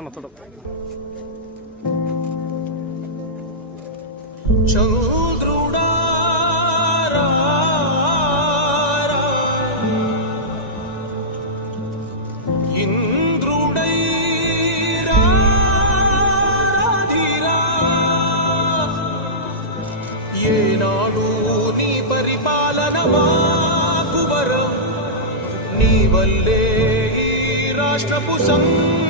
నాన్న తొడ ఏనాడు నీ పరిపాలన మాకు వరం నీ వల్లే రాష్ట్రపు రాష్ట్రపు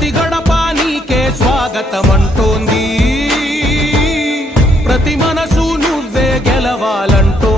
ప్రతి గడప నీకే స్వాగతం అంటోంది ప్రతి మనసు నువ్వే గెలవాలంటో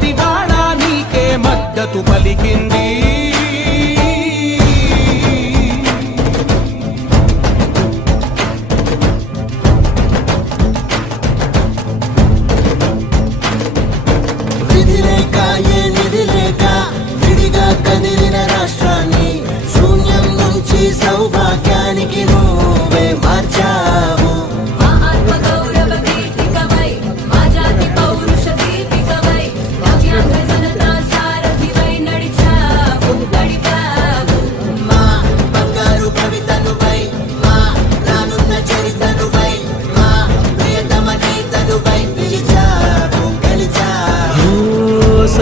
ప్రతి నీకే మద్దతు పలికింది.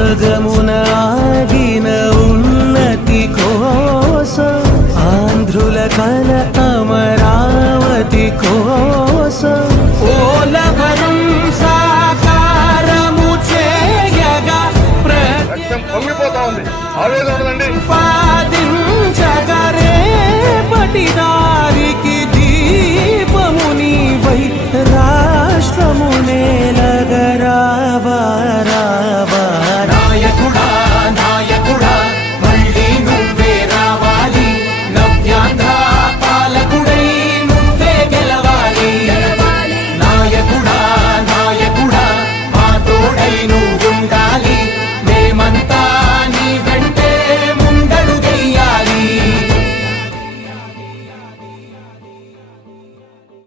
సగమున ఆగిన ఉన్నతి కోసం ఆంధ్రుల కల అమరావతి కోసం. ఓలవరం సాకారము చేయగా రక్తం పొంగిపోతా ఉంది. ఆవేదన ఉందండి ప్రతిపాదించగరే పటి దారికి